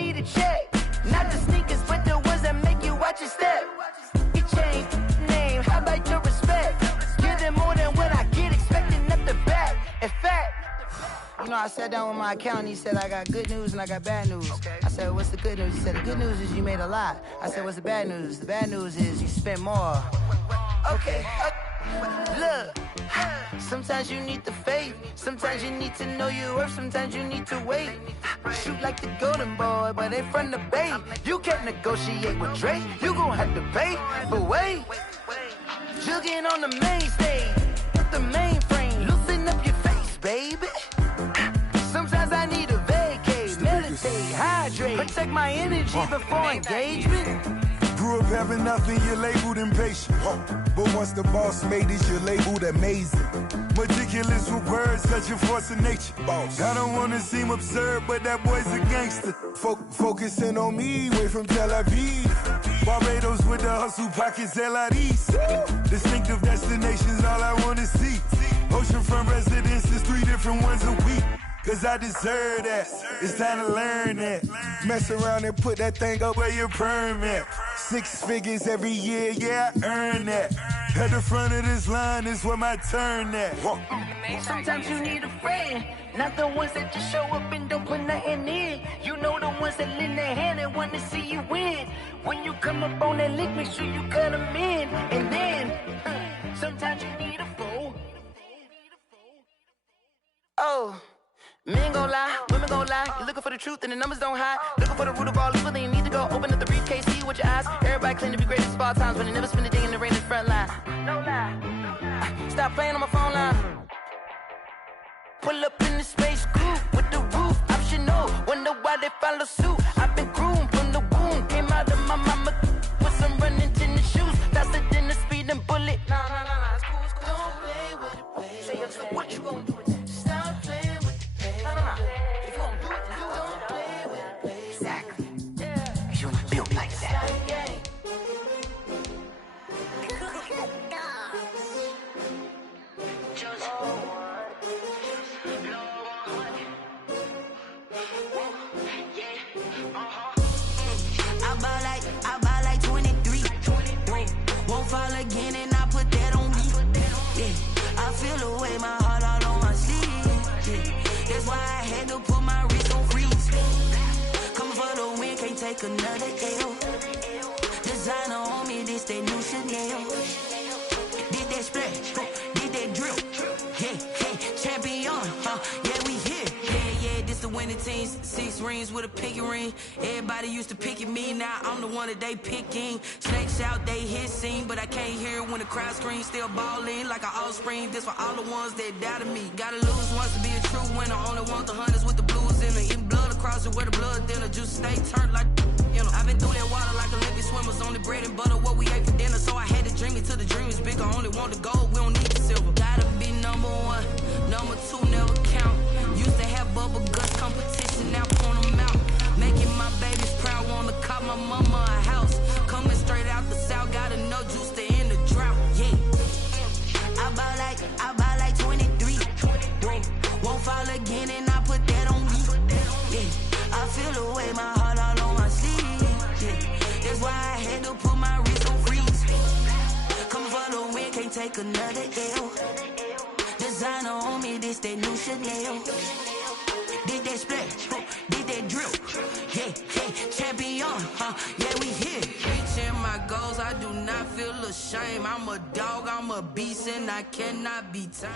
need a check. Not the sneakers, but the ones that make you watch your step. You change name, how about your respect? Give them more than what I get, expecting nothing back. In fact, you know, I sat down with my accountant. He said, I got good news and I got bad news. I said, what's the good news? He said, the good news is you made a lot. I said, what's the bad news? The bad news is you spent more. Okay, look, sometimes you need the faith. Sometimes you need to know your worth. Sometimes you need to wait. Shoot like the golden boy, but they from the bay. You can't negotiate with Drake. You gon' have to pay, but wait. Jugging on the main stage, with the mainframe. Loosen up your face, baby. Sometimes I need a vacate, meditate, hydrate, protect my energy before engagement. Grew up having nothing, you're labeled impatient. But once the boss made it, you're labeled amazing. Meticulous with words, such a force of nature. I don't wanna seem absurd, but that boy's a gangster. Focusing on me, way from Tel Aviv. Barbados with the hustle pockets, LIDs. Distinctive destinations, all I wanna see. Oceanfront residences, 3 different ones a week. Cause I deserve that, it's time to learn that. Mess around and put that thing up where your permit. 6 figures every year, yeah, I earn that. At the front of this line is where my turn at. Sometimes you need a friend, not the ones that just show up and don't put nothing in. You know the ones that lend their hand and want to see you win. When you come up on that lick, make sure you cut them in. And then, sometimes you need a fool. Oh. Men gon' lie, women gon' lie. You're looking for the truth and the numbers don't hide. Looking for the root of all evil, then you need to go open up the briefcase, see with your eyes. Everybody claim to be greatest of all times, but they never spend a day in the rain in the front line. No lie. Stop playing on my phone line. Pull up in the space coupe with the roof optional. Wonder why they follow suit. I've been groomed from the womb. Came out of my mama with some running tennis shoes. Faster than the speeding bullet. Nah, it's cool, it's cool. Don't play with it, play. Say so what you gon' do with it? Stop playing with it. If you don't do it, then you don't play with it. Exactly. Yeah. You're built like that. I buy like 23. Won't fall again and I put that on me. Yeah. I feel the way my heart all on my sleeve. Yeah. That's why I had to put my wrist on freeze. Coming for the win, can't take another L. Designer on me, this that new Chanel. Did that splash, did that drill. Yeah, champion, yeah, we here. Yeah, this the winning teams. 6 rings with a pinky ring. Everybody used to pick at me, now I'm the one that they picking. Snakes out, they hit scene, but I can't hear it when the crowd screams. Still balling like an offspring. This for all the ones that doubted me. Gotta lose once to be a true winner. Only want the hunters with the blues in it. Eating blood across it where the blood dinner. Juice stay turned like, you know. I've been through that water like Olympic swimmers. Only bread and butter, what we ate for dinner. So I had to dream it till the dream is bigger. Only want the gold, we don't need the silver. Gotta be number 1, number 2 never count. Used to have bubble guts competition, now point them out. Making my babies proud, wanna call my mama a house. Coming straight out the south, gotta know juice to end the drought. Yeah. I buy like 23. Won't fall again and I put that on me. Yeah. I feel the way my heart all on my sleeve. Yeah. That's why I had to put my wrist on freeze. Coming for the win, can't take another L. Designer on me, this that new Chanel. Did that splash, did that drill. Yeah, champion, yeah, we here. Reaching my goals, I do not feel ashamed. I'm a dog, I'm a beast, and I cannot be tamed.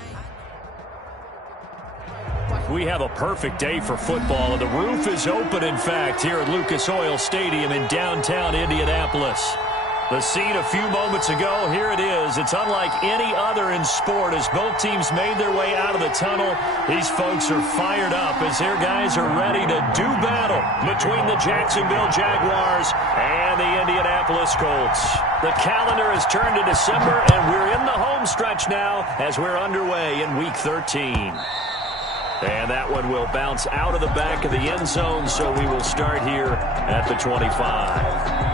We have a perfect day for football, and the roof is open, in fact, here at Lucas Oil Stadium in downtown Indianapolis. The scene a few moments ago, here it is. It's unlike any other in sport as both teams made their way out of the tunnel. These folks are fired up as their guys are ready to do battle between the Jacksonville Jaguars and the Indianapolis Colts. The calendar has turned to December, and we're in the home stretch now as we're underway in Week 13. And that one will bounce out of the back of the end zone, so we will start here at the 25.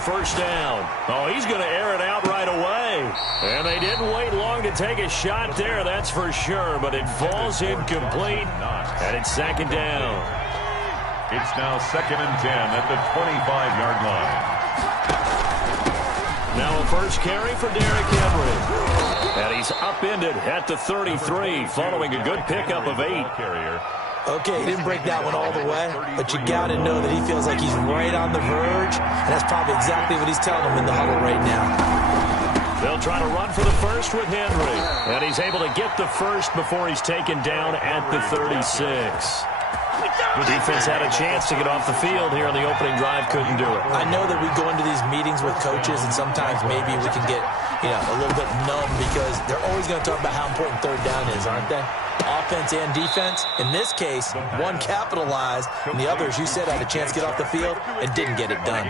first down. Oh, he's going to air it out right away. And they didn't wait long to take a shot there, that's for sure. But it falls incomplete, and it's second down. It's now 2nd and 10 at the 25-yard line. Now a first carry for Derrick Henry. And he's upended at the 33 following a good pickup of 8. Okay, he didn't break that one all the way, but you got to know that he feels like he's right on the verge, and that's probably exactly what he's telling him in the huddle right now. They'll try to run for the first with Henry, and he's able to get the first before he's taken down at the 36. The defense had a chance to get off the field here in the opening drive, couldn't do it. I know that we go into these meetings with coaches, and sometimes maybe we can get, a little bit numb because they're always going to talk about how important third down is, aren't they? Offense and defense. In this case, one capitalized, and the other, as you said, had a chance to get off the field and didn't get it done.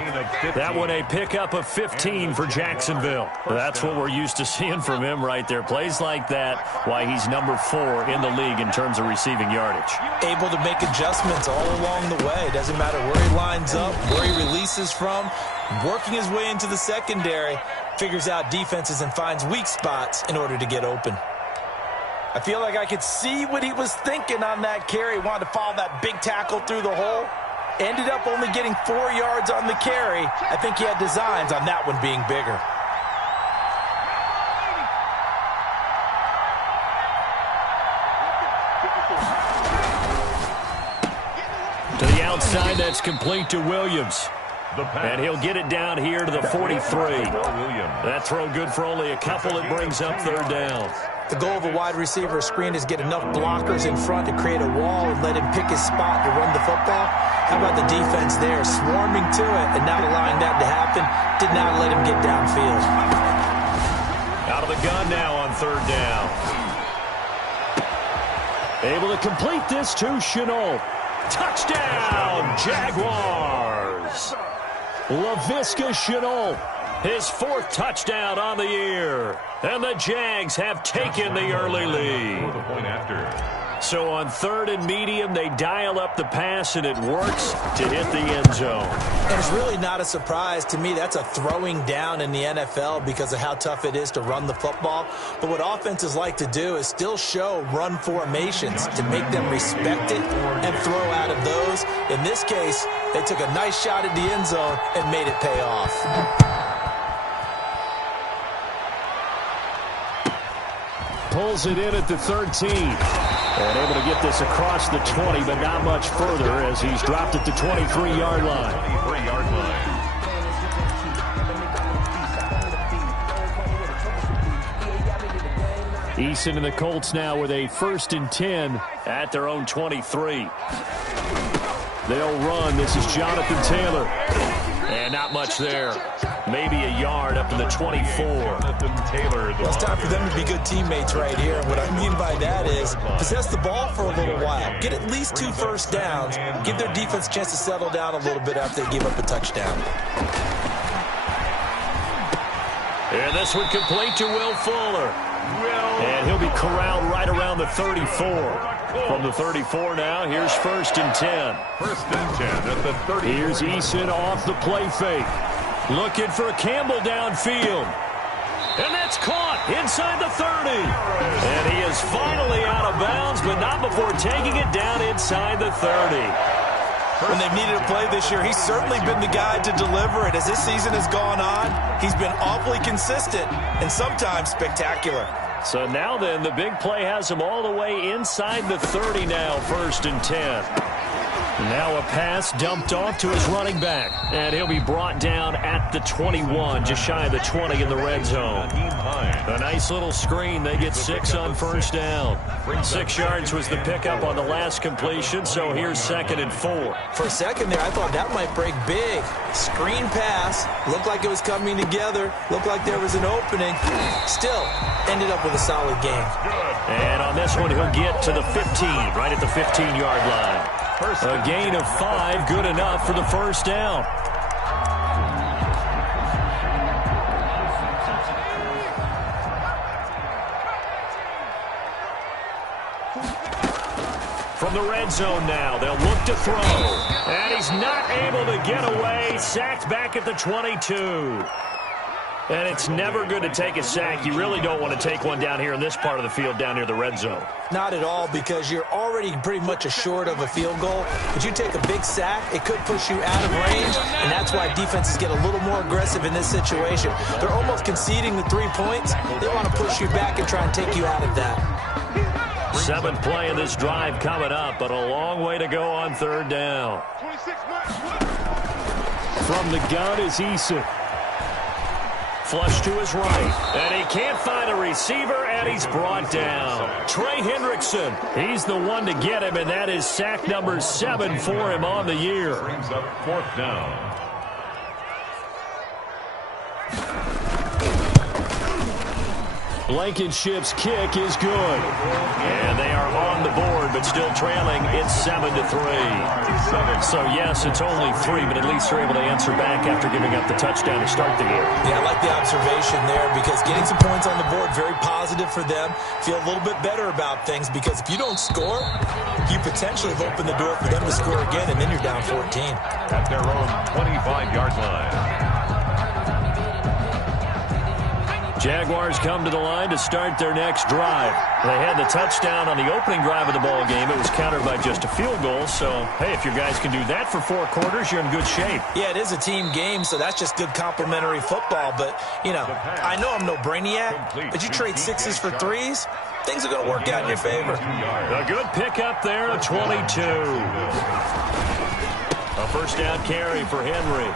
That one a pickup of 15 for Jacksonville. That's what we're used to seeing from him right there. Plays like that, why he's number 4 in the league in terms of receiving yardage. Able to make adjustments all along the way. Doesn't matter where he lines up, where he releases from. Working his way into the secondary, figures out defenses and finds weak spots in order to get open. I feel like I could see what he was thinking on that carry. Wanted to follow that big tackle through the hole. Ended up only getting 4 yards on the carry. I think he had designs on that one being bigger. To the outside, that's complete to Williams. And he'll get it down here to the 43. That throw good for only a couple. It brings up third down. The goal of a wide receiver screen is get enough blockers in front to create a wall and let him pick his spot to run the football. How about the defense there, swarming to it and not allowing that to happen? Did not let him get downfield. Out of the gun now on third down. Able to complete this to Chenault. Touchdown, Jaguars. Laviska Shenault, his 4th touchdown on the year. And the Jags have taken the early lead. So on 3rd and medium, they dial up the pass, and it works to hit the end zone. And it's really not a surprise to me. That's a throwing down in the NFL because of how tough it is to run the football. But what offenses like to do is still show run formations to make them respect it and throw out of those. In this case, they took a nice shot at the end zone and made it pay off. Pulls it in at the 13. And able to get this across the 20, but not much further as he's dropped at the 23-yard line. Eason and the Colts now with a 1st and 10 at their own 23. They'll run. This is Jonathan Taylor. And not much there. Maybe a yard up to the 24. Well, it's time for them to be good teammates right here. And what I mean by that is possess the ball for a little while. Get at least 2 first downs. Give their defense a chance to settle down a little bit after they give up a touchdown. And this one complete to Will Fuller. And he'll be corralled right around the 34. From the 34 now, here's 1st and 10. 1st and 10 at the 30. Here's Eason off the play fake. Looking for Campbell downfield. And that's caught inside the 30. And he is finally out of bounds, but not before taking it down inside the 30. When they've needed a play this year, he's certainly been the guy to deliver it. As this season has gone on, he's been awfully consistent and sometimes spectacular. So now then, the big play has him all the way inside the 30 now, 1st and 10. Now a pass dumped off to his running back. And he'll be brought down at the 21, just shy of the 20 in the red zone. A nice little screen. They get 6 on 1st down. 6 yards was the pickup on the last completion, so here's 2nd and 4. For a second there, I thought that might break big. Screen pass. Looked like it was coming together. Looked like there was an opening. Still, ended up with a solid game. And on this one, he'll get to the 15, right at the 15-yard line. A gain of 5, good enough for the 1st down. From from the red zone now. They'll look to throw. And he's not able to get away. Sacked back at the 22. And it's never good to take a sack. You really don't want to take one down here in this part of the field down near the red zone. Not at all, because you're already pretty much assured of a field goal. But you take a big sack, it could push you out of range, and that's why defenses get a little more aggressive in this situation. They're almost conceding the 3 points. They want to push you back and try and take you out of that. Seventh play of this drive coming up, but a long way to go on third down. From the gun is Eason. Flush to his right, and he can't find a receiver, and he's brought down. Trey Hendrickson, he's the one to get him, and that is sack number 7 for him on the year. Brings up fourth down. Blankenship's kick is good. And they are on the board, but still trailing. It's 7-3. So, yes, it's only 3, but at least they're able to answer back after giving up the touchdown to start the year. Yeah, I like the observation there, because getting some points on the board, very positive for them. Feel a little bit better about things, because if you don't score, you potentially have opened the door for them to score again, and then you're down 14. At their own 25-yard line. Jaguars come to the line to start their next drive. They had the touchdown on the opening drive of the ball game. It was countered by just a field goal. So, hey, if your guys can do that for 4 quarters, you're in good shape. Yeah, it is a team game, so that's just good complimentary football. But, you know, I know I'm no brainiac, but you trade 6s for 3s, things are going to work out in your favor. A good pickup there at 22. A first down carry for Henry.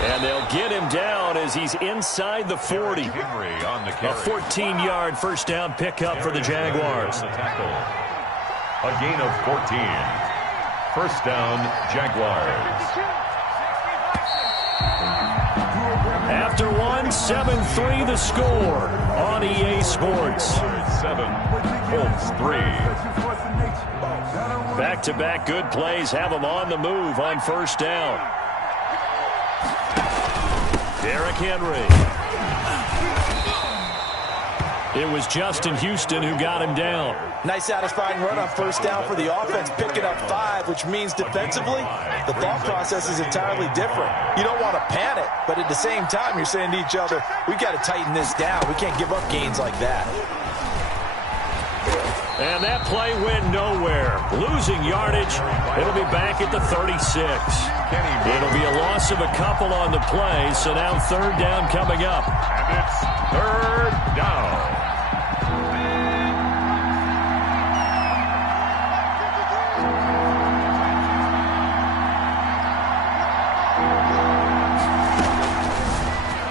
And they'll get him down as he's inside the 40. A 14-yard first down pickup for the Jaguars. A gain of 14. First down, Jaguars. After one, 7-3 the score on EA Sports. 7, Colts 3. Back-to-back good plays have them on the move on first down. Derrick Henry. It was Justin Houston who got him down. Nice satisfying run on first down for the offense, picking up 5, which means defensively, the thought process is entirely different. You don't want to panic, but at the same time, you're saying to each other, we got to tighten this down. We can't give up gains like that. And that play went nowhere. Losing yardage. It'll be back at the 36. It'll be a loss of a couple on the play, so now third down coming up. And it's third down.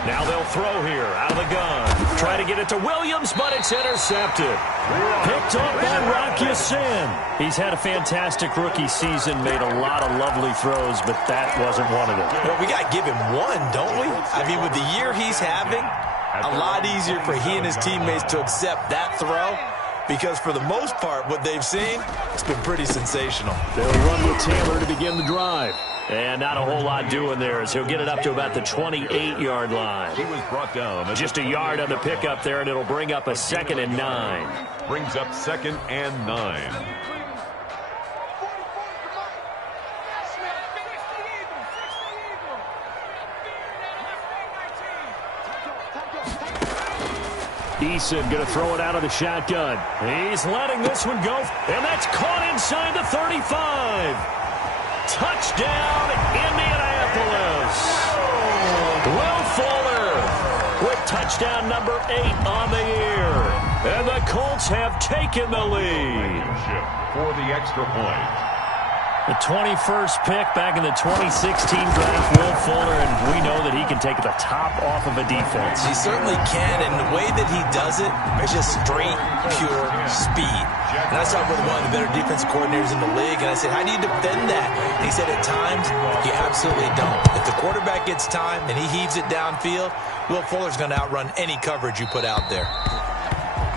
Now they'll throw here out of the gun. Try to get it to Williams, but it's intercepted. Picked up by Rock Ya-Sin. He's had a fantastic rookie season, made a lot of lovely throws, but that wasn't one of them. Well, we got to give him one, don't we? I mean, with the year he's having, a lot easier for he and his teammates to accept that throw, because for the most part, what they've seen, it's been pretty sensational. They'll run with Taylor to begin the drive. And not a whole lot doing there as he'll get it up to about the 28-yard line. He was brought down. Just a yard on the pickup there, and it'll bring up a 2nd and 9. Brings up 2nd and 9. Eason going to throw it out of the shotgun. He's letting this one go, and that's caught inside the 35. Touchdown, Indianapolis. Will Fuller with touchdown number 8 on the year. And the Colts have taken the lead. For the extra point. The 21st pick back in the 2016 draft, Will Fuller, and we know that he can take the top off of a defense. He certainly can, and the way that he does it is just straight, pure speed. And I saw with one of the better defensive coordinators in the league, and I said, how do you defend that? And he said, at times, you absolutely don't. If the quarterback gets time and he heaves it downfield, Will Fuller's going to outrun any coverage you put out there.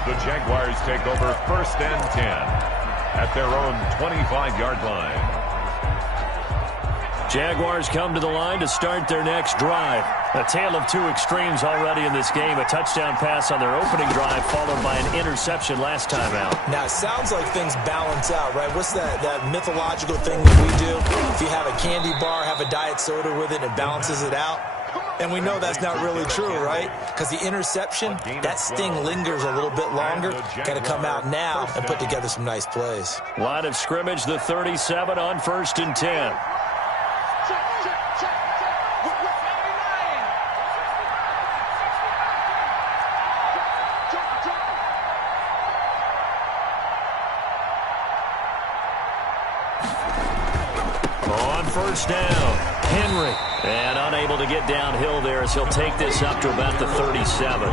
The Jaguars take over first and 10 at their own 25-yard line. Jaguars come to the line to start their next drive. A tale of two extremes already in this game. A touchdown pass on their opening drive followed by an interception last time out. Now, it sounds like things balance out, right? What's that mythological thing that we do? If you have a candy bar, have a diet soda with it, it balances it out. And we know that's not really true, right? Because the interception, that sting lingers a little bit longer. Got to come out now and put together some nice plays. Line of scrimmage, the 37 on 1st and 10. On 1st down, Henry. And unable to get downhill there as he'll take this up to about the 37.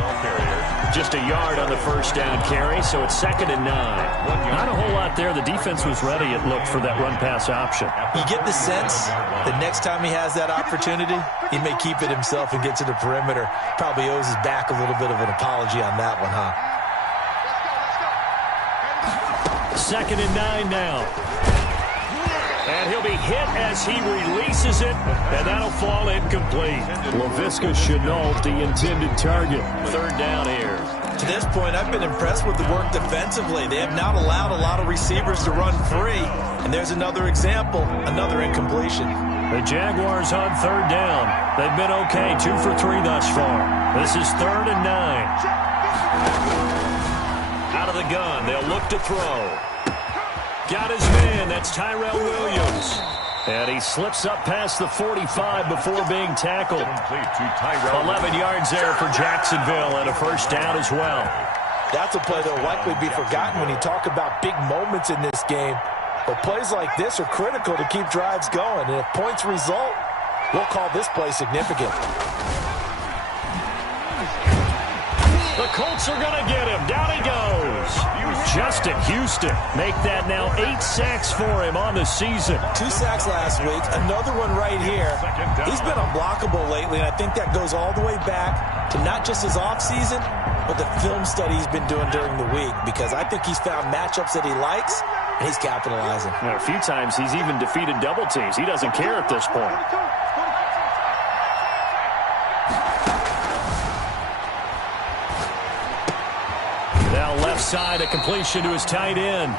Just a yard on the 1st down carry, so it's 2nd and 9. Not a whole lot there. The defense was ready, it looked, for that run-pass option. You get the sense that next time he has that opportunity, he may keep it himself and get to the perimeter. Probably owes his back a little bit of an apology on that one, huh? 2nd and 9 now. And he'll be hit as he releases it, and that'll fall incomplete. Laviska Shenault, the intended target. 3rd down here. To this point, I've been impressed with the work defensively. They have not allowed a lot of receivers to run free. And there's another example, another incompletion. The Jaguars on 3rd down. They've been okay, 2 for 3 thus far. This is 3rd and 9. Out of the gun, they'll look to throw. Got his man, that's Tyrell Williams. And he slips up past the 45 before being tackled. 11 yards there for Jacksonville and a 1st down as well. That's a play that will likely be forgotten when you talk about big moments in this game. But plays like this are critical to keep drives going. And if points result, we'll call this play significant. The Colts are going to get him. Down he goes. Justin Houston make that now 8 sacks for him on the season. 2 sacks last week, another one right here. He's been unblockable lately, and I think that goes all the way back to not just his offseason, but the film study he's been doing during the week, because I think he's found matchups that he likes, and he's capitalizing. And a few times he's even defeated double teams. He doesn't care at this point. Now left side, a completion to his tight end.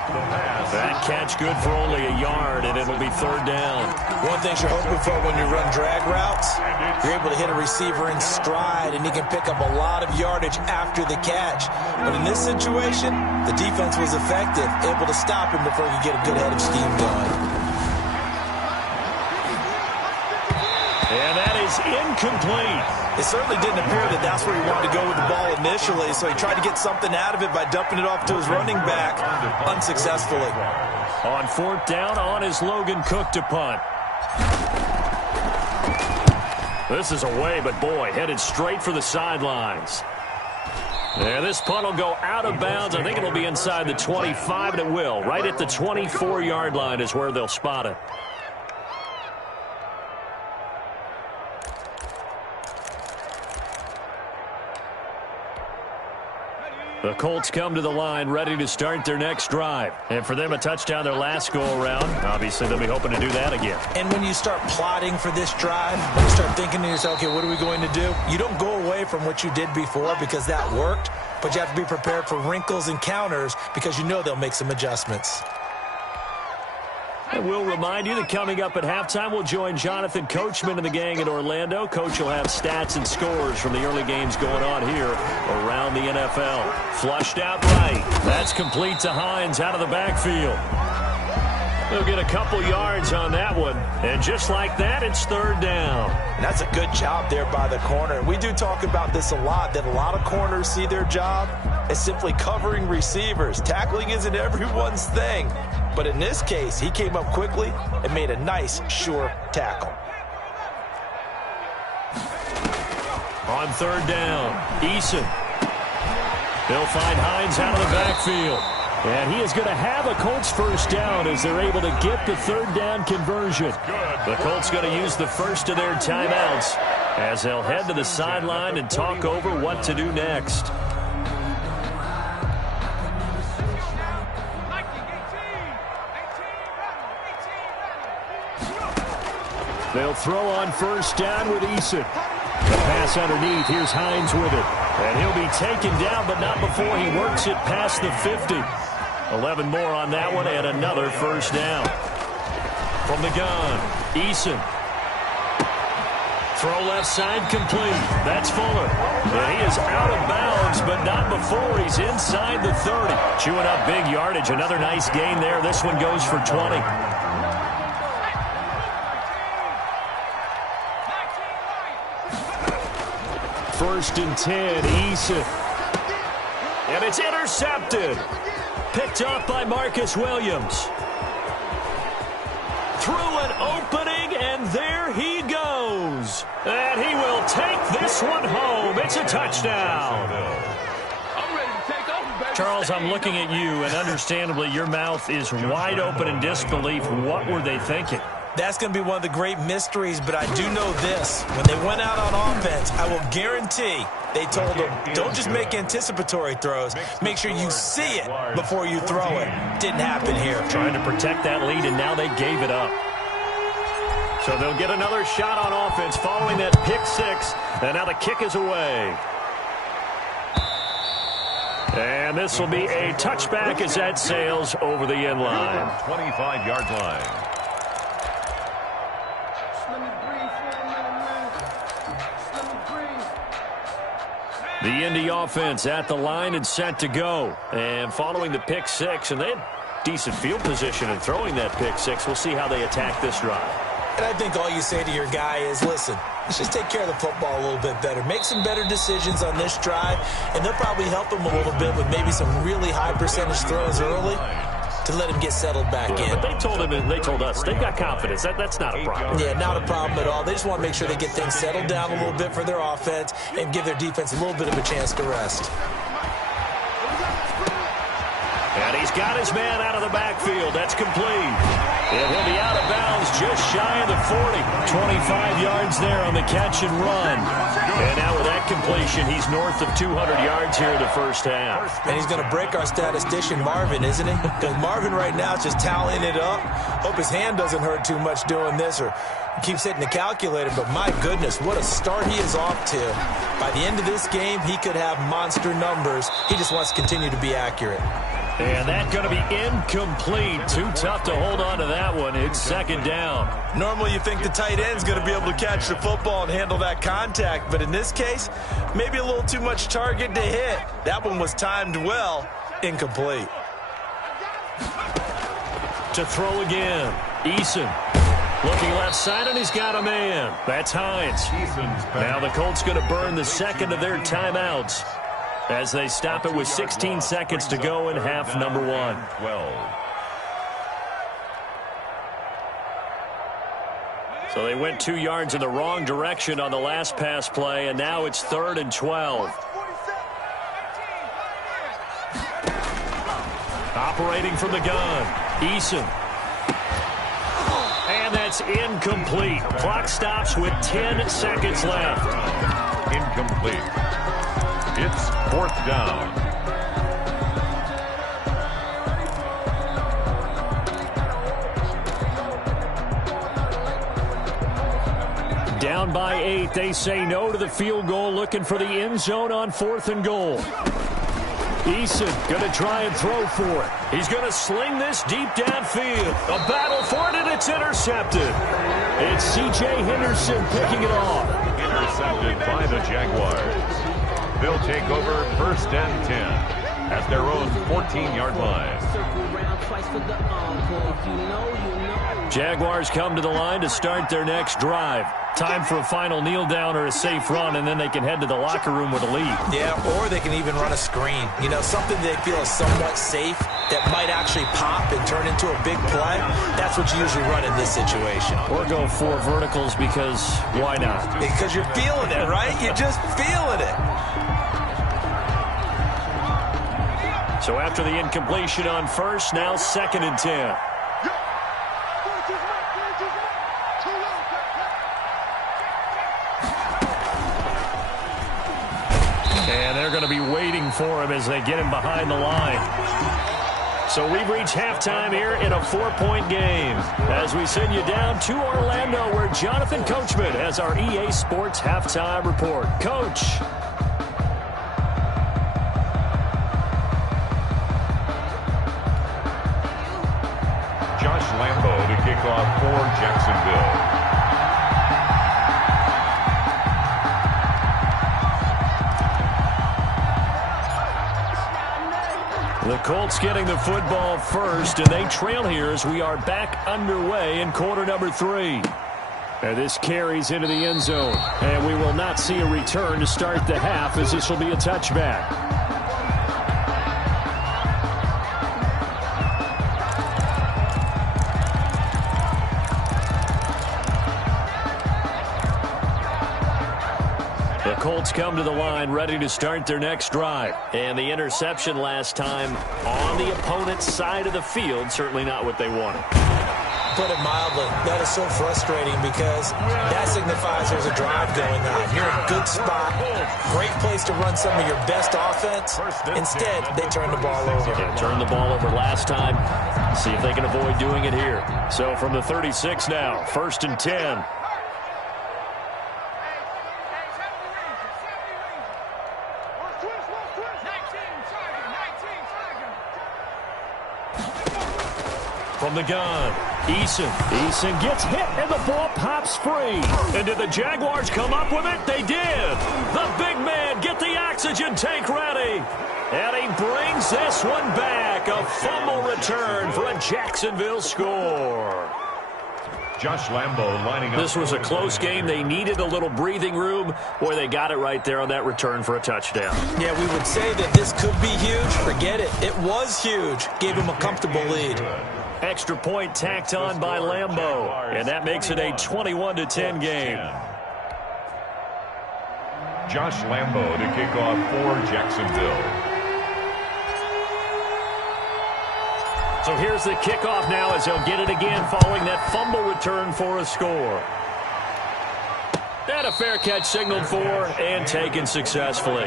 That catch good for only a yard, and it'll be 3rd down. One thing you're hoping for when you run drag routes, you're able to hit a receiver in stride, and he can pick up a lot of yardage after the catch. But in this situation, the defense was effective, able to stop him before he could get a good head of steam going. And that is incomplete. It certainly didn't appear that that's where he wanted to go with the ball initially, so he tried to get something out of it by dumping it off to his running back unsuccessfully. On 4th down, on is Logan Cook to punt. This is away, but boy, headed straight for the sidelines. And this punt will go out of bounds. I think it'll be inside the 25, and it will. Right at the 24-yard line is where they'll spot it. The Colts come to the line ready to start their next drive. And for them, a touchdown their last go-around. Obviously, they'll be hoping to do that again. And when you start plotting for this drive, when you start thinking to yourself, okay, what are we going to do? You don't go away from what you did before because that worked, but you have to be prepared for wrinkles and counters because you know they'll make some adjustments. And we'll remind you that coming up at halftime, we'll join Jonathan Coachman and the gang in Orlando. Coach will have stats and scores from the early games going on here around the NFL. Flushed out right. That's complete to Hines out of the backfield. They'll get a couple yards on that one. And just like that, it's 3rd down. And that's a good job there by the corner. We do talk about this a lot, that a lot of corners see their job as simply covering receivers. Tackling isn't everyone's thing. But in this case, he came up quickly and made a nice, sure tackle. On 3rd down, Eason. They'll find Hines out of the backfield. And he is going to have a Colts 1st down as they're able to get the 3rd down conversion. The Colts going to use the first of their timeouts as they'll head to the sideline and talk over what to do next. They'll throw on first down with Eason. The pass underneath. Here's Hines with it. And he'll be taken down, but not before he works it past the 50. 11 more on that one and another first down. From the gun, Eason. Throw left side complete. That's Fuller. And he is out of bounds, but not before he's inside the 30. Chewing up big yardage. Another nice gain there. This one goes for 20. First and 10, Eason. And it's intercepted. Picked up by Marcus Williams. Through an opening, and there he goes. And he will take this one home. It's a touchdown. Charles, I'm looking at you, and understandably, your mouth is wide open in disbelief. What were they thinking? That's going to be one of the great mysteries, but I do know this. When they went out on offense, I will guarantee they told them, don't just make anticipatory throws. Make sure you see it before you throw it. Didn't happen here. Trying to protect that lead, and now they gave it up. So they'll get another shot on offense following that pick six, and now the kick is away. And this will be a touchback as that sails over the end line. 25-yard line. The Indy offense at the line and set to go. And following the pick six, and they had decent field position in throwing that pick six. We'll see how they attack this drive. And I think all you say to your guy is, listen, let's just take care of the football a little bit better. Make some better decisions on this drive, and they'll probably help him a little bit with maybe some really high percentage throws early to let him get settled back in. But they told him and they told us they've got confidence. That's not a problem. Yeah, not a problem at all. They just want to make sure they get things settled down a little bit for their offense and give their defense a little bit of a chance to rest. And he's got his man out of the backfield. That's complete. And he'll be out of bounds just shy of the 40. 25 yards there on the catch and run. And now with that completion, he's north of 200 yards here in the first half. And he's going to break our statistician Marvin, isn't he? Because Marvin right now is just tallying it up. Hope his hand doesn't hurt too much doing this or keeps hitting the calculator. But my goodness, what a start he is off to. By the end of this game, he could have monster numbers. He just wants to continue to be accurate. And that's going to be incomplete. Too tough to hold on to that one. It's second down. Normally you think the tight end's going to be able to catch the football and handle that contact. But in this case, maybe a little too much target to hit. That one was timed well. Incomplete. To throw again. Eason. Looking left side, and he's got a man. That's Hines. Now the Colts going to burn the second of their timeouts as they stop it with 16 seconds to go in half number one. 12. So they went 2 yards in the wrong direction on the last pass play, and now it's 3rd and 12. Operating from the gun, Eason. And that's incomplete. Clock stops with 10 seconds left. Incomplete. It's 4th down. Down by 8. They say no to the field goal, looking for the end zone on 4th and goal. Eason going to try and throw for it. He's going to sling this deep downfield. A battle for it, and it's intercepted. It's C.J. Henderson picking it off. Intercepted by the Jaguars. They'll take over 1st and 10 at their own 14-yard line. Jaguars come to the line to start their next drive. Time for a final kneel down or a safe run, and then they can head to the locker room with a lead. Yeah, or they can even run a screen. You know, something they feel is somewhat safe that might actually pop and turn into a big play. That's what you usually run in this situation. Or go 4 verticals because why not? Because you're feeling it, right? You're just feeling it. So after the incompletion on first, now 2nd and 10. And they're going to be waiting for him as they get him behind the line. So we've reached halftime here in a 4-point game as we send you down to Orlando where Jonathan Coachman has our EA Sports halftime report. Coach. Josh Lambo to kick off for Jacksonville. The Colts getting the football first, and they trail here as we are back underway in quarter number 3. And this carries into the end zone, and we will not see a return to start the half as this will be a touchback. Colts come to the line ready to start their next drive. And the interception last time on the opponent's side of the field, certainly not what they wanted. Put it mildly, that is so frustrating because that signifies there's a drive going on. You're in a good spot, great place to run some of your best offense. Instead, they turn the ball over. Yeah, turned the ball over last time. See if they can avoid doing it here. So from the 36 now, 1st and 10. From the gun, Eason gets hit, and the ball pops free. And did the Jaguars come up with it? They did. The big man, get the oxygen tank ready. And he brings this one back. A fumble return for a Jacksonville score. Josh Lambo lining up. This was a close game. They needed a little breathing room. Boy, they got it right there on that return for a touchdown. Yeah, we would say that this could be huge. Forget it. It was huge. Gave him a comfortable lead. Extra point tacked on by Lambo, and that makes it a 21-10 game. Josh Lambo to kick off for Jacksonville. So here's the kickoff now as they'll get it again following that fumble return for a score. And a fair catch signaled for and taken successfully.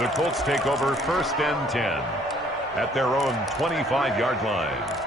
The Colts take over 1st and 10 at their own 25-yard line.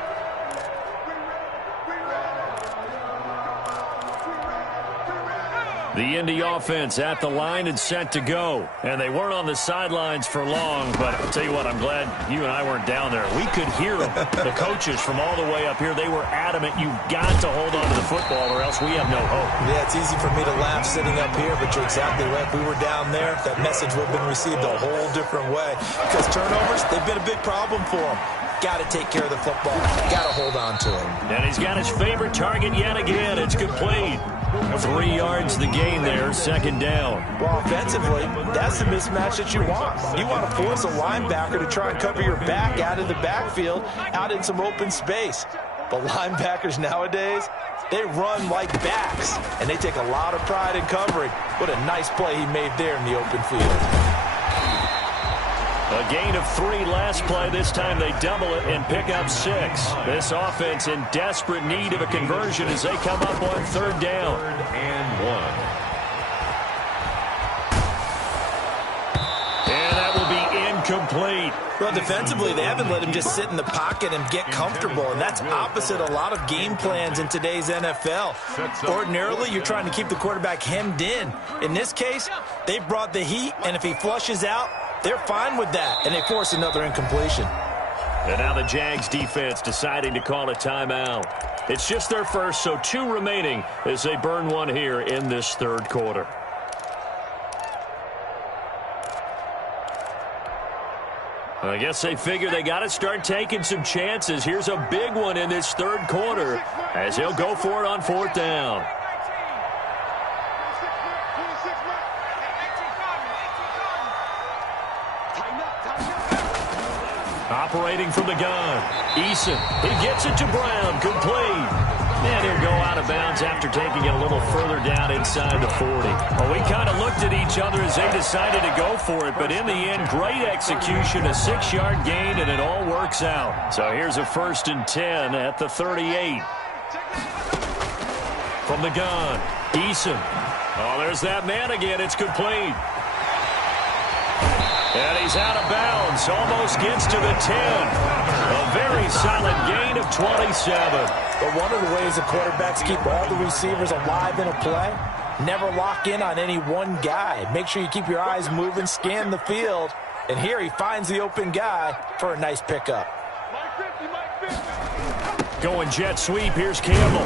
The Indy offense at the line and set to go. And they weren't on the sidelines for long, but I'll tell you what, I'm glad you and I weren't down there. We could hear them. The coaches from all the way up here, they were adamant, you've got to hold on to the football or else we have no hope. Yeah, it's easy for me to laugh sitting up here, but you're exactly right. If we were down there, that message would have been received a whole different way. Because turnovers, they've been a big problem for them. Got to take care of the football. Got to hold on to it. And he's got his favorite target yet again. It's complete. 3 yards the gain there, 2nd down. Well, offensively, that's the mismatch that you want. You want to force a linebacker to try and cover your back out of the backfield, out in some open space. But linebackers nowadays, they run like backs, and they take a lot of pride in covering. What a nice play he made there in the open field. A gain of 3 last play. This time they double it and pick up 6. This offense in desperate need of a conversion as they come up on 3rd down. 3rd and 1. And that will be incomplete. Well, defensively, they haven't let him just sit in the pocket and get comfortable, and that's opposite a lot of game plans in today's NFL. Ordinarily, you're trying to keep the quarterback hemmed in. In this case, they brought the heat, and if he flushes out, they're fine with that, and they force another incompletion. And now the Jags defense deciding to call a timeout. It's just their first, so 2 remaining as they burn one here in this 3rd quarter. I guess they figure they got to start taking some chances. Here's a big one in this 3rd quarter as he'll go for it on 4th down. Operating from the gun, Eason, he gets it to Brown, complete. And he'll go out of bounds after taking it a little further down inside the 40. Well, we kind of looked at each other as they decided to go for it, but in the end, great execution, a 6-yard gain, and it all works out. So here's a 1st and 10 at the 38. From the gun, Eason. Oh, there's that man again. It's complete. And he's out of bounds. Almost gets to the 10. A very solid gain of 27. But one of the ways the quarterbacks keep all the receivers alive in a play, never lock in on any one guy. Make sure you keep your eyes moving, scan the field. And here he finds the open guy for a nice pickup. Going jet sweep. Here's Campbell.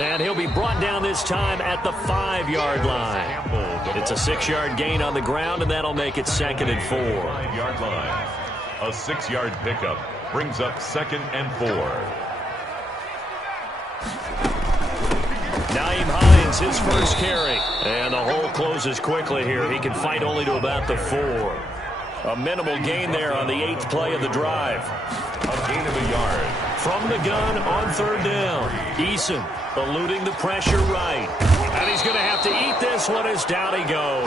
And he'll be brought down this time at the 5-yard line. It's a 6-yard gain on the ground, and that'll make it 2nd and 4. 5-yard line. A 6-yard pickup brings up 2nd and 4. Naeem Hines, his first carry. And the hole closes quickly here. He can fight only to about the 4. A minimal gain there on the 8th play of the drive. A gain of a yard. From the gun on 3rd down. Eason eluding the pressure right. And he's going to have to eat this one as down he goes.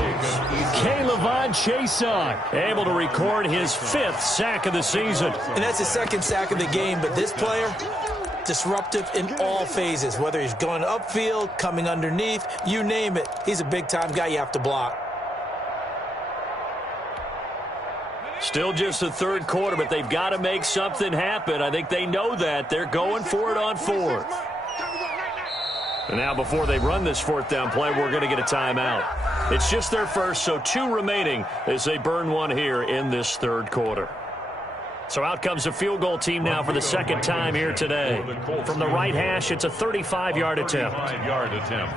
K'Lavon Chaisson able to record his 5th sack of the season. And that's his 2nd sack of the game, but this player, disruptive in all phases, whether he's going upfield, coming underneath, you name it. He's a big-time guy you have to block. Still just the 3rd quarter, but they've got to make something happen. I think they know that. They're going for it on 4th. And now before they run this 4th down play, we're going to get a timeout. It's just their first, so 2 remaining as they burn one here in this 3rd quarter. So out comes the field goal team now for the 2nd time here today. From the right hash, it's a 35-yard attempt. 35-yard attempt.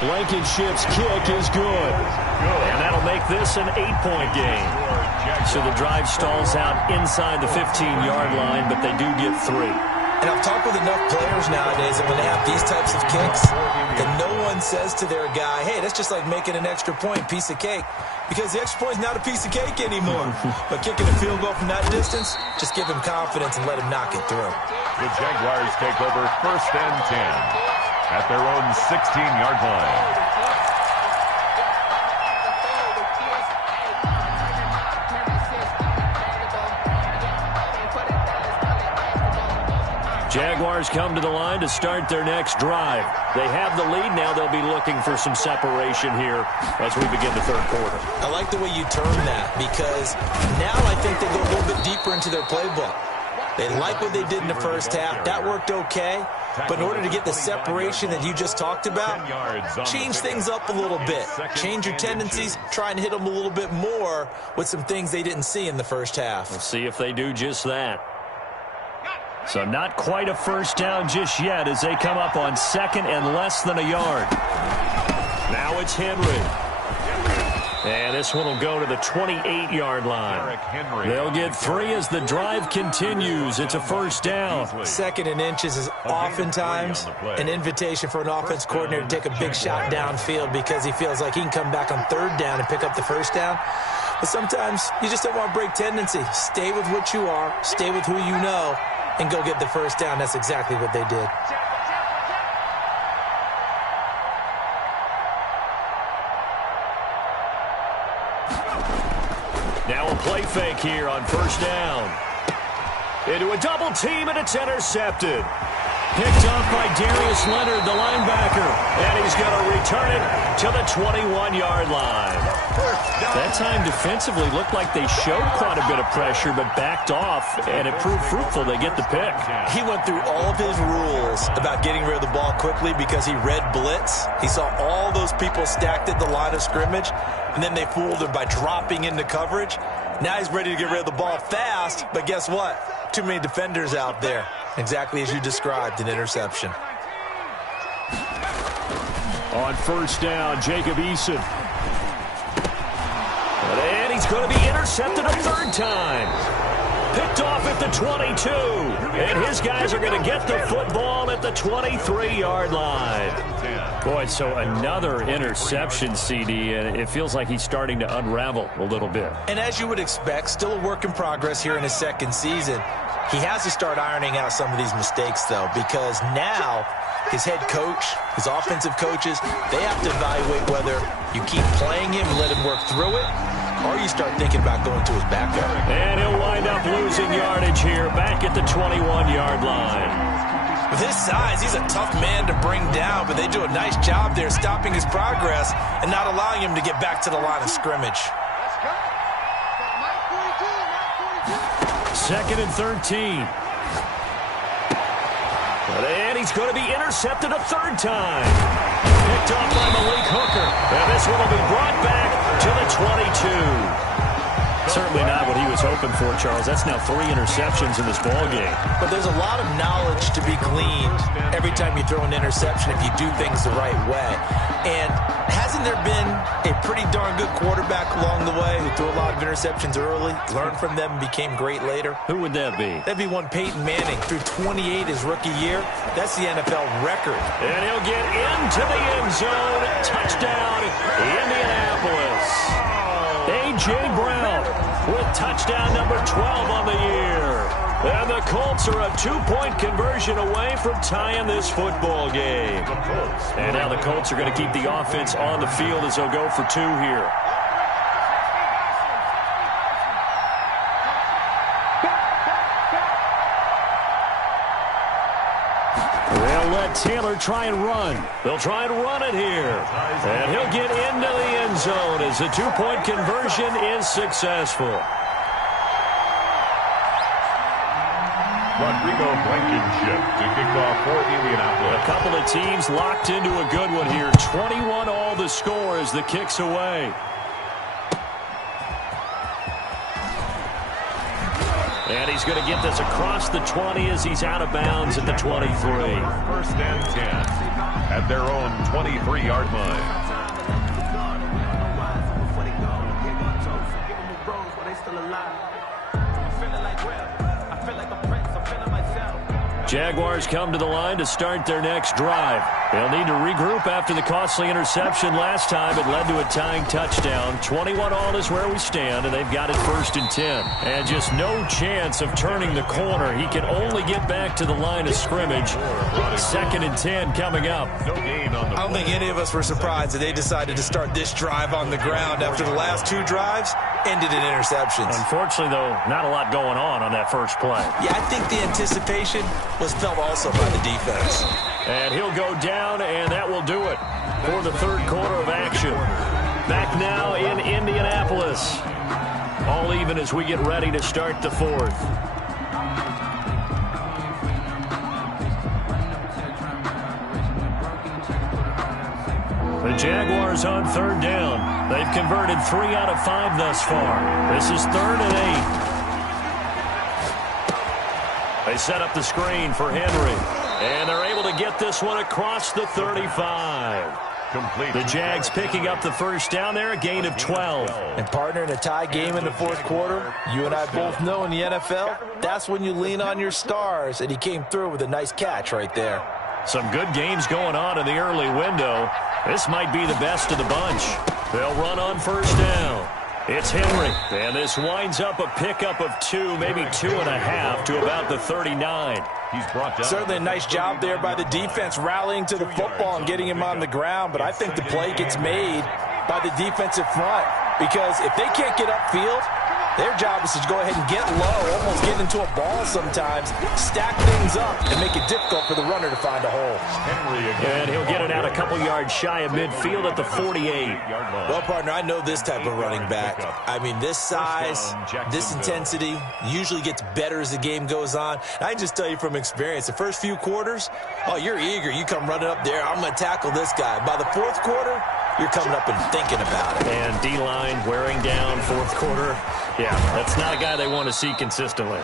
Blankenship's kick is good. And that'll make this an 8-point game. So the drive stalls out inside the 15-yard line, but they do get 3. And I've talked with enough players nowadays that when they have these types of kicks, that no one says to their guy, hey, that's just like making an extra point, piece of cake. Because the extra point is not a piece of cake anymore. But kicking a field goal from that distance, just give him confidence and let him knock it through. The Jaguars take over 1st and 10 at their own 16-yard line. Jaguars come to the line to start their next drive. They have the lead. Now they'll be looking for some separation here as we begin the 3rd quarter. I like the way you term that, because now I think they go a little bit deeper into their playbook. They like what they did in the 1st half. That worked okay. But in order to get the separation that you just talked about, change things up a little bit. Change your tendencies, try and hit them a little bit more with some things they didn't see in the 1st half. We'll see if they do just that. So not quite a 1st down just yet as they come up on 2nd and less than a yard. Now it's Henry. And this one will go to the 28-yard line. They'll get 3 as the drive continues. It's a 1st down. 2nd and inches is oftentimes an invitation for an offense coordinator to take a big shot downfield because he feels like he can come back on 3rd down and pick up the 1st down. But sometimes you just don't want to break tendency. Stay with what you are. Stay with who you know. And go get the 1st down. That's exactly what they did. Now a play fake here on 1st down. Into a double team, and it's intercepted. Picked up by Darius Leonard, the linebacker. And he's going to return it to the 21-yard line. That time defensively looked like they showed quite a bit of pressure but backed off, and it proved fruitful. They get the pick. He went through all of his rules about getting rid of the ball quickly because he read blitz. He saw all those people stacked at the line of scrimmage, and then they fooled him by dropping into coverage. Now he's ready to get rid of the ball fast, but guess what? Too many defenders out there. Exactly as you described, an interception. On 1st down, Jacob Eason. And he's going to be intercepted a 3rd time. Picked off at the 22. And his guys are going to get the football at the 23-yard line. Boy, so another interception, CD, and it feels like he's starting to unravel a little bit. And as you would expect, still a work in progress here in his 2nd season. He has to start ironing out some of these mistakes, though, because now his head coach, his offensive coaches, they have to evaluate whether you keep playing him and let him work through it, or you start thinking about going to his backup. And he'll wind up losing yardage here back at the 21-yard line. With his size, he's a tough man to bring down, but they do a nice job there stopping his progress and not allowing him to get back to the line of scrimmage. Second and 13. And he's going to be intercepted a third time. Picked off by Malik Hooker. And this one will be brought back to the 22. Certainly not what he was hoping for, Charles. That's now 3 interceptions in this ballgame. But there's a lot of knowledge to be gleaned every time you throw an interception if you do things the right way. And hasn't there been a pretty darn good quarterback along the way who threw a lot of interceptions early, learned from them, and became great later? Who would that be? That'd be one Peyton Manning. Threw 28 his rookie year. That's the NFL record. And he'll get into the end zone. Touchdown, Indianapolis. A.J. Brown with touchdown number 12 on the year. And the Colts are a 2-point conversion away from tying this football game. And now the Colts are going to keep the offense on the field as they'll go for 2 here. They'll let Taylor try and run. They'll try and run it here. And he'll get into the end zone as the 2-point conversion is successful. Rodrigo Blankenship to kick off for Indianapolis. A couple of teams locked into a good one here. 21 all the score as the kick's away. And he's going to get this across the 20 as he's out of bounds at the 23. First and 10 at their own 23-yard line. Jaguars come to the line to start their next drive. They'll need to regroup after the costly interception last time. It led to a tying touchdown. 21 all is where we stand, and they've got it 1st and 10. And just no chance of turning the corner. He can only get back to the line of scrimmage. 2nd and 10 coming up. No gain on the I don't think any of us were surprised that they decided to start this drive on the ground after the last 2 drives ended in interceptions. Unfortunately, though, not a lot going on that first play. Yeah, I think the anticipation was felt also by the defense. And he'll go down, and that will do it for the 3rd quarter of action. Back now in Indianapolis. All even as we get ready to start the 4th. The Jaguars on 3rd down. They've converted 3 out of 5 thus far. This is 3rd and 8. They set up the screen for Henry. And they're able to get this one across the 35. complete. The Jags picking up the first down there, a gain of 12. And partner, in a tie game in the 4th quarter, you and I both know in the NFL, that's when you lean on your stars. And he came through with a nice catch right there. Some good games going on in the early window. This might be the best of the bunch. They'll run on first down. It's Henry, and this winds up a pickup of 2, maybe 2.5 to about the 39. He's brought down. Certainly a nice job there by the defense rallying to the football and getting him on the ground, but I think the play gets made by the defensive front because if they can't get upfield, their job is to go ahead and get low, almost get into a ball sometimes, stack things up, and make it difficult for the runner to find a hole. Henry again. And he'll get it out a couple yards shy of midfield at the 48. Well, partner, I know this type of running back. I mean, this size, this intensity usually gets better as the game goes on. I can just tell you from experience, the first few quarters, oh, you're eager. You come running up there, I'm going to tackle this guy. By the 4th quarter, you're coming up and thinking about it. And D-line wearing down 4th quarter. Yeah, that's not a guy they want to see consistently.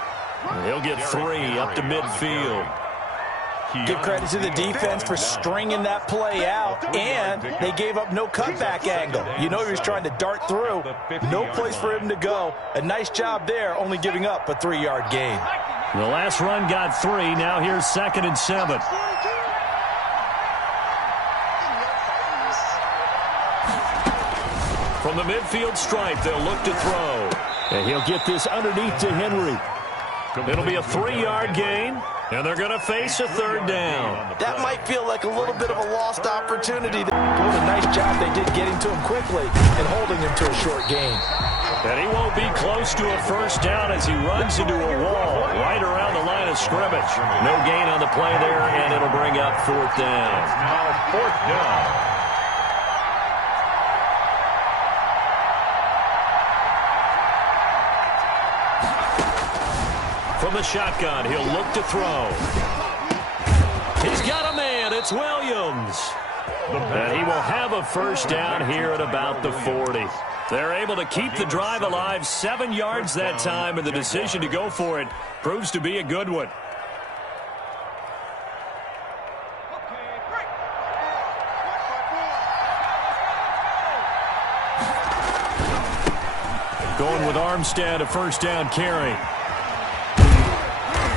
He'll get 3 up to midfield. Give credit to the defense for stringing that play out, and they gave up no cutback angle. You know he was trying to dart through. No place for him to go. A nice job there, only giving up a 3-yard gain. The last run got 3. Now here's 2nd and 7. From the midfield stripe, they'll look to throw. And he'll get this underneath to Henry. It'll be a 3-yard gain, and they're going to face a 3rd down. That might feel like a little bit of a lost opportunity. What a nice job they did getting to him quickly and holding him to a short gain. And he won't be close to a first down as he runs into a wall right around the line of scrimmage. No gain on the play there, and it'll bring up fourth down. Now fourth down. From the shotgun, he'll look to throw. He's got a man. It's Williams. And he will have a first down here at about the 40. They're able to keep the drive alive, 7 yards that time, and the decision to go for it proves to be a good one. Going with Armstead, a first down carry.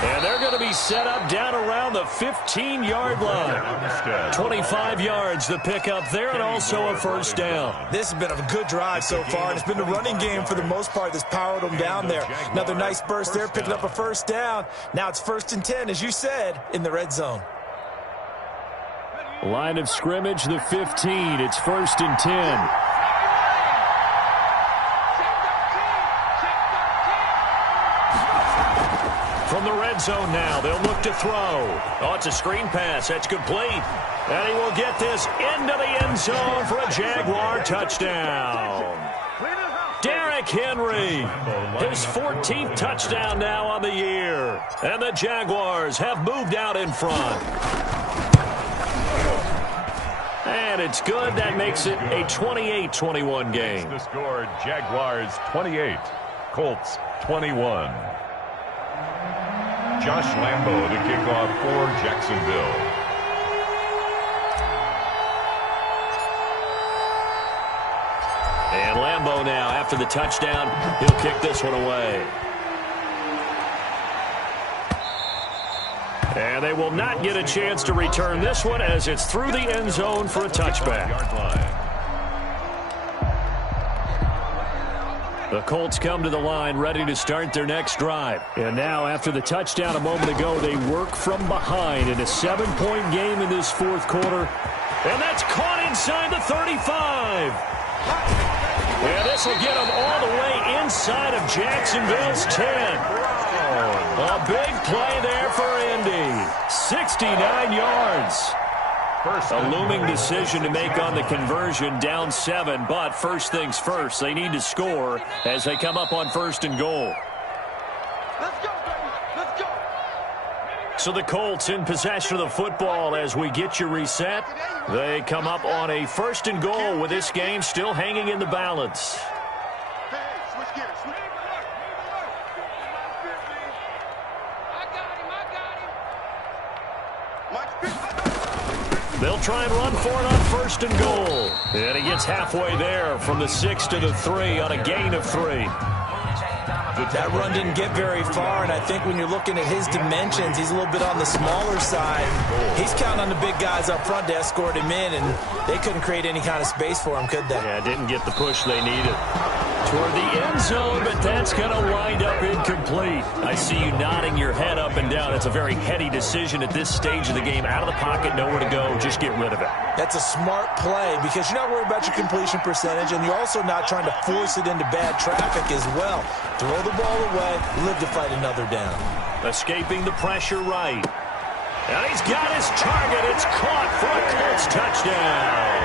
And they're going to be set up down around the 15-yard line. 25 yards the pickup there, and also a first down. This has been a good drive so far, and it's been the running game for the most part that's powered them down there. Another nice burst there, picking up a first down. Now it's 1st and 10, as you said, in the red zone. Line of scrimmage, the 15. It's 1st and 10. From the red zone now, they'll look to throw. Oh, it's a screen pass. That's complete. And he will get this into the end zone for a Jaguar touchdown. Derrick Henry, his 14th touchdown now on the year. And the Jaguars have moved out in front. And it's good. That makes it a 28-21 game. The score, Jaguars 28, Colts 21. Josh Lambo to kick off for Jacksonville. And Lambo now, after the touchdown, he'll kick this one away. And they will not get a chance to return this one as it's through the end zone for a touchback. The Colts come to the line ready to start their next drive. And now, after the touchdown a moment ago, they work from behind in a 7-point game in this fourth quarter. And that's caught inside the 35. And this will get them all the way inside of Jacksonville's 10. A big play there for Indy. 69 yards. A looming decision to make on the conversion, down 7, but first things first, they need to score as they come up on 1st and goal. Let's go, baby. Let's go. So the Colts in possession of the football as we get you reset. They come up on a 1st and goal with this game still hanging in the balance. Hey, switch gears. They'll try and run for it on 1st and goal. And he gets halfway there from the 6 to the 3 on a gain of 3. That run didn't get very far, and I think when you're looking at his dimensions, he's a little bit on the smaller side. He's counting on the big guys up front to escort him in, and they couldn't create any kind of space for him, could they? Yeah, didn't get the push they needed. Toward the end zone, but that's going to wind up incomplete. I see you nodding your head up and down. It's a very heady decision at this stage of the game. Out of the pocket, nowhere to go. Just get rid of it. That's a smart play because you're not worried about your completion percentage, and you're also not trying to force it into bad traffic as well. Throw the ball away, live to fight another down. Escaping the pressure right. And he's got his target. It's caught for a Colts touchdown.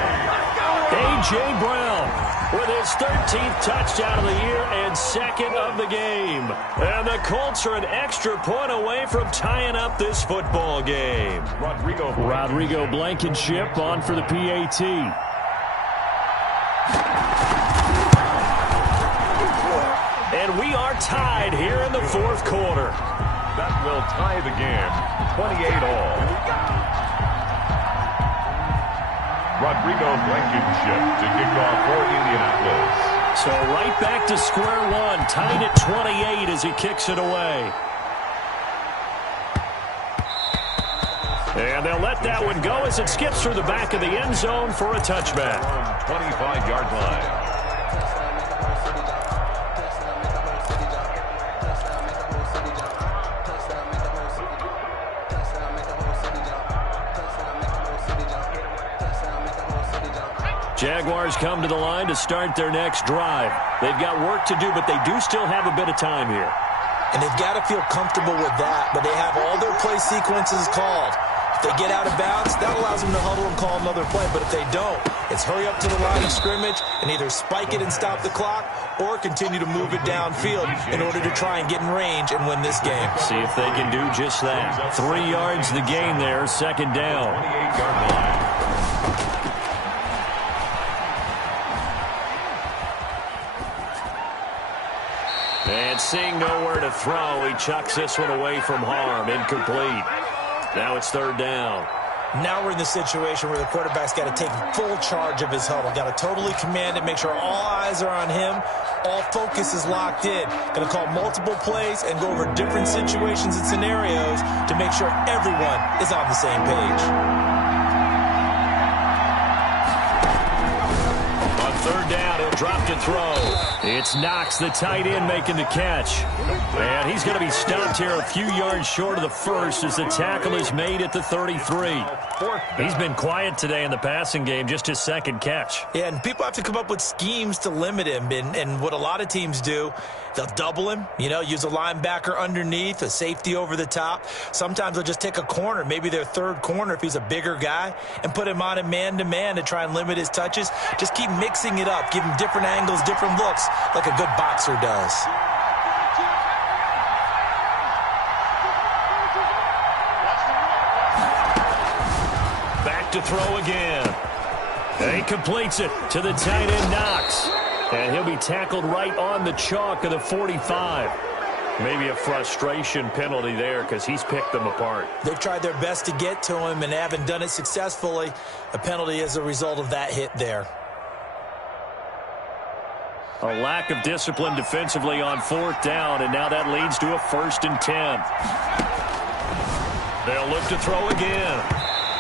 A.J. Brown with his 13th touchdown of the year and 2nd of the game. And the Colts are an extra point away from tying up this football game. Rodrigo Blankenship on for the PAT. And we are tied here in the fourth quarter. That will tie the game, 28 all. Rodrigo Blankenship to kick off for Indianapolis. So right back to square one, tied at 28 as he kicks it away. And they'll let that one go as it skips through the back of the end zone for a touchback. 25-yard line. Jaguars come to the line to start their next drive. They've got work to do, but they do still have a bit of time here. And they've got to feel comfortable with that, but they have all their play sequences called. If they get out of bounds, that allows them to huddle and call another play. But if they don't, it's hurry up to the line of scrimmage and either spike it and stop the clock or continue to move it downfield in order to try and get in range and win this game. See if they can do just that. 3 yards the gain there, second down. 28-yard line. And seeing nowhere to throw, he chucks this one away from harm. Incomplete. Now it's third down. Now we're in the situation where the quarterback's got to take full charge of his huddle. Got to totally command it, make sure all eyes are on him. All focus is locked in. Going to call multiple plays and go over different situations and scenarios to make sure everyone is on the same page. On third down, he'll drop to throw. It's Knox, the tight end, making the catch. And he's going to be stopped here a few yards short of the first as the tackle is made at the 33. He's been quiet today in the passing game, just his second catch. Yeah, and people have to come up with schemes to limit him. And what a lot of teams do, they'll double him, use a linebacker underneath, a safety over the top. Sometimes they'll just take a corner, maybe their third corner if he's a bigger guy, and put him on a man-to-man to try and limit his touches. Just keep mixing it up, give him different angles, different looks, like a good boxer does. Back to throw again. And he completes it to the tight end, Knox. And he'll be tackled right on the chalk of the 45. Maybe a frustration penalty there because he's picked them apart. They've tried their best to get to him and haven't done it successfully. A penalty is a result of that hit there. A lack of discipline defensively on fourth down, and now that leads to a 1st and 10. They'll look to throw again.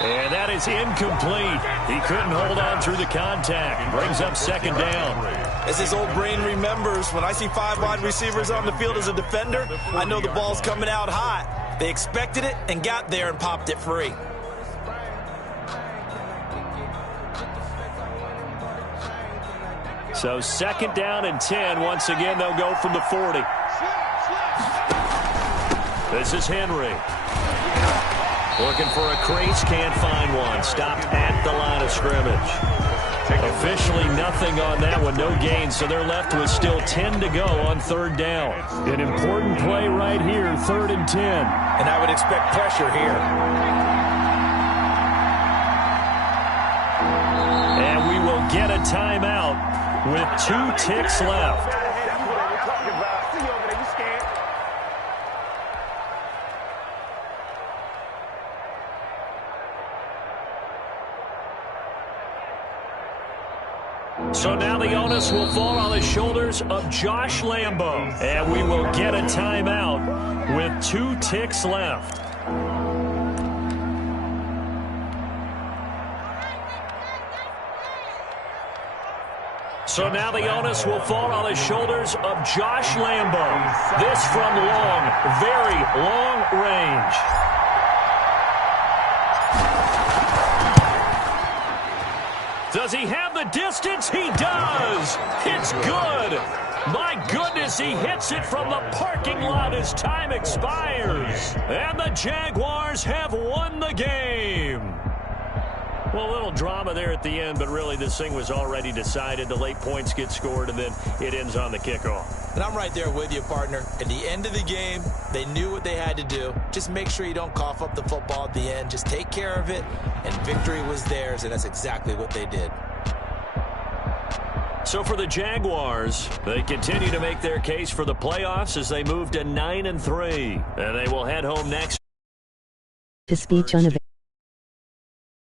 And that is incomplete. He couldn't hold on through the contact. Brings up second down. As his old brain remembers, when I see 5 wide receivers on the field as a defender, I know the ball's coming out hot. They expected it and got there and popped it free. So 2nd down and 10. Once again, they'll go from the 40. This is Henry. Looking for a crease, can't find one. Stopped at the line of scrimmage. Officially nothing on that one, no gain, so they're left with still 10 to go on third down. An important play right here, 3rd and 10. And I would expect pressure here. And we will get a timeout with 2 ticks left. So now the onus will fall on the shoulders of Josh Lambo. And we will get a timeout with 2 ticks left. So now the onus will fall on the shoulders of Josh Lambo. This from long, very long range. Does he have the distance? He does. It's good. My goodness, he hits it from the parking lot as time expires. And the Jaguars have won the game. Well, a little drama there at the end, but really this thing was already decided. The late points get scored, and then it ends on the kickoff. And I'm right there with you, partner. At the end of the game, they knew what they had to do. Just make sure you don't cough up the football at the end. Just take care of it, and victory was theirs, and that's exactly what they did. So for the Jaguars, they continue to make their case for the playoffs as they move to 9-3. And they will head home next. To speech unavailable.